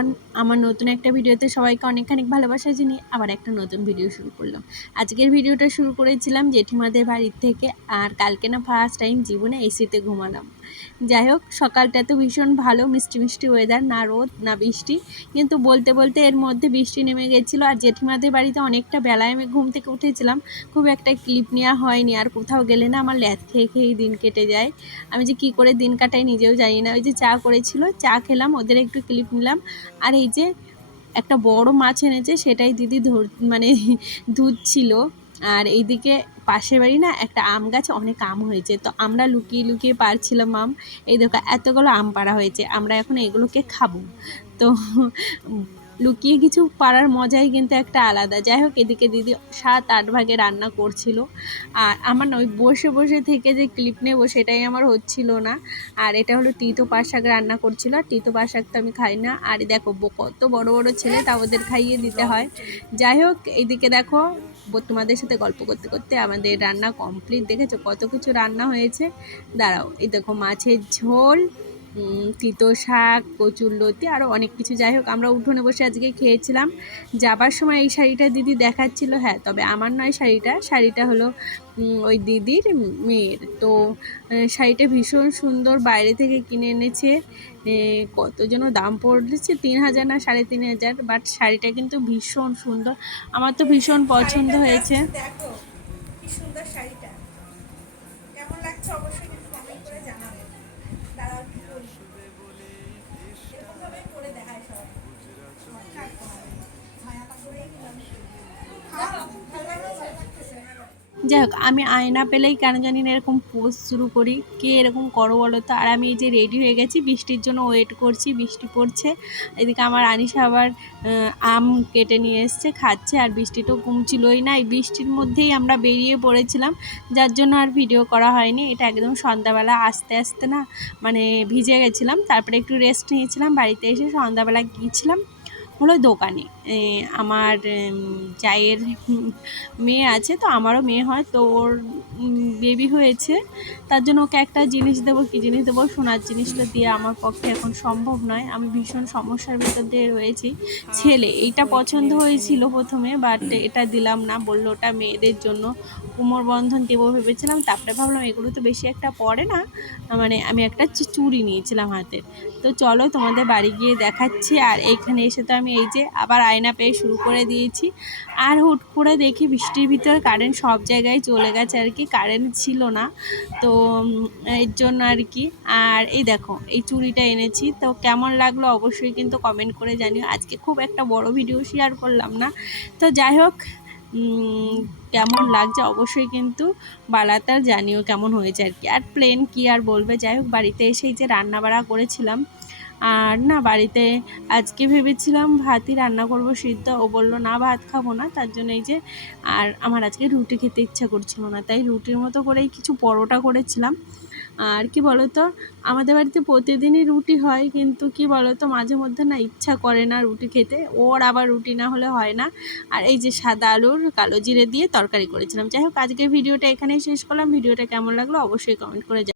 Everyone, আমার নতুন একটা ভিডিওতে সবাইকে অনেক ভালোবাসা জানিয়ে আবার একটা নতুন ভিডিও শুরু করলাম। আজকের ভিডিওটা শুরু করেছিলাম জেঠিমাদের বাড়ির থেকে, আর কালকে না ফার্স্ট টাইম জীবনে এসিতে ঘুমালাম। যাই হোক, সকালটা তো ভীষণ ভালো, মিষ্টি ওয়েদার, না রোদ না বৃষ্টি, কিন্তু বলতে এর মধ্যে বৃষ্টি নেমে গেছিলো। আর জেঠিমাদের বাড়িতে অনেকটা বেলায় আমি ঘুম থেকে উঠেছিলাম, খুব একটা ক্লিপ নেওয়া হয়নি। আর কোথাও গেলে না আমার ল্যাদ খেয়েই দিন কেটে যায়। আমি যে কী করে দিন কাটাই নিজেও জানি না। ওই যে চা করেছিল, চা খেলাম, ওদের একটু ক্লিপ নিলাম। আর এই যে একটা বড় মাছ এনেছে, সেটাই দিদি ধুচ্ছিল। আর এইদিকে পাশের বাড়ি না একটা আম গাছে অনেক আম হয়েছে, তো আমরা লুকিয়ে পারছিলাম আম। এই দেখো এতগুলো আম পাড়া হয়েছে, আমরা এখন এগুলোকে খাবো। তো লুকিয়ে কিছু পাড়ার মজাই কিন্তু একটা আলাদা। যাই হোক, এদিকে দিদি 7-8 ভাগে রান্না করছিল, আর আমার না ওই বসে থেকে যে ক্লিপ নেবো সেটাই আমার হচ্ছিল না। আর এটা হলো তিতো পাট শাক রান্না করছিল, আর তিতো পাট শাক তো আমি খাই না। আর দেখো কত বড় ছেলে, তা ওদের খাইয়ে দিতে হয়। যাই হোক, এইদিকে দেখো তোমাদের সাথে গল্প করতে আমাদের রান্না কমপ্লিট। দেখেছো কত কিছু রান্না হয়েছে। দাঁড়াও, এই দেখো মাছের ঝোল, তিতো শাক, কচুরলতি, আরও অনেক কিছু। যাই হোক, আমরা উঠোনে বসে আজকে খেয়েছিলাম। যাবার সময় এই শাড়িটা দিদি দেখাচ্ছিল, হ্যাঁ তবে আমার নয় শাড়িটা হলো ওই দিদির মেয়ের। তো শাড়িটা ভীষণ সুন্দর, বাইরে থেকে কিনে এনেছে। কত যেন দাম পড়েছে, 3000 না 3500, বাট শাড়িটা কিন্তু ভীষণ সুন্দর, আমার তো ভীষণ পছন্দ হয়েছে। দেখো কি সুন্দর শাড়িটা, কেমন লাগছে অবশ্যই কিন্তু কমেন্ট করে জানাবে। দাঁড়াও কি বলি, এরকম ভাবে করে দেখায় সব মায়া কাপড়েই নিলাম। যাই হোক, আমি আয়না পেলেই কেন জানি না এরকম পোজ শুরু করি, কে এরকম করো বলো তো। আর আমি এই যে রেডি হয়ে গেছি, বৃষ্টির জন্য ওয়েট করছি, বৃষ্টি পড়ছে। এদিকে আমার আনিশা আবার আম কেটে নিয়ে এসছে, খাচ্ছে। আর বৃষ্টি তো কমছিলই না, এই বৃষ্টির মধ্যেই আমরা বেরিয়ে পড়েছিলাম, যার জন্য আর ভিডিও করা হয়নি। এটা একদম সন্ধ্যাবেলা আস্তে না ভিজে গেছিলাম, তারপরে একটু রেস্ট নিয়েছিলাম। বাড়িতে এসে সন্ধ্যাবেলা গিয়েছিলাম হলো দোকানে। আমার জায়ের মেয়ে আছে, তো আমারও মেয়ে হয়, তো ওর বেবি হয়েছে, তার জন্য ওকে একটা জিনিস দেবো। কী জিনিস দেবো, সোনার জিনিসটা দিয়ে আমার পক্ষে এখন সম্ভব নয়, আমি ভীষণ সমস্যার ভিতর দিয়ে রয়েছি। ছেলে এইটা পছন্দ হয়েছিল প্রথমে, বাট এটা দিলাম না, বললো ওটা মেয়েদের জন্য। কোমর বন্ধন দেবো ভেবেছিলাম, তারপরে ভাবলাম এগুলো তো বেশি একটা পড়ে না, আমি একটা চুড়ি নিয়েছিলাম হাতের। তো চলো তোমাদের বাড়ি গিয়ে দেখাচ্ছি। আর এইখানে এসে তো আমি এই যে আবার আয়না পেয়ে শুরু করে দিয়েছি। আর হুট করে দেখি বৃষ্টির ভিতর কারেন্ট সব জায়গায় চলে গেছে, আর কি কারেন্ট ছিল না, তো এর জন্য আর কি। আর এই দেখো এই চুড়িটা এনেছি, তো কেমন লাগলো অবশ্যই কিন্তু কমেন্ট করে জানিও। আজকে খুব একটা বড় ভিডিও শেয়ার করলাম না, তো যাই হোক কেমন লাগছে অবশ্যই কিন্তু বালাটা জানিও কেমন হয়েছে আর কি। আর প্লেন কি আর বলবে। যাই হোক, বাড়িতে এসেই যে রান্না বাড়া করেছিলাম, আর না বাড়িতে আজকে ভেবেছিলাম ভাতই রান্না করব সিদ্ধ, ও বললো না ভাত খাবো না, তার জন্য এই যে। আর আমার আজকে রুটি খেতে ইচ্ছা করছিল না, তাই রুটির মতো করেই কিছু পরোটা করেছিলাম। আর কি বলতো, আমাদের বাড়িতে প্রতিদিনই রুটি হয়, কিন্তু কি বলতো মাঝে মধ্যে না ইচ্ছা করে না রুটি খেতে, ওর আবার রুটি না হলে হয় না। আর এই যে সাদা আলুর কালো জিরে দিয়ে তরকারি করেছিলাম। যাই হোক, আজকের ভিডিওটা এখানেই শেষ করলাম। ভিডিওটা কেমন লাগলো অবশ্যই কমেন্ট করে